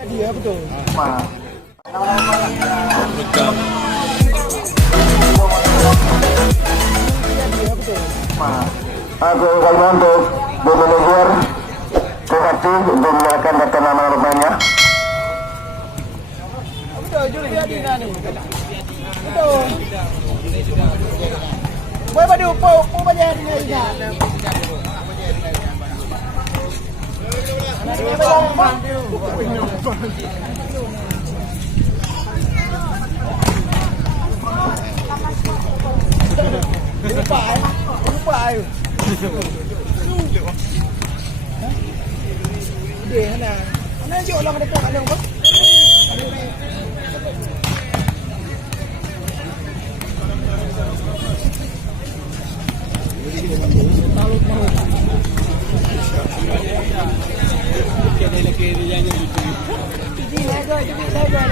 Dia betul. Aku kalian untuk bermanajer berhati untuk menyalakan data nama rumahnya. Betul, Juliadi ni. Betul. Boleh padu, pau banyak ni ingat. Lupa ayo. Dia mana? Mana jauh lah dekat ada apa? Jadi lega dekat dekat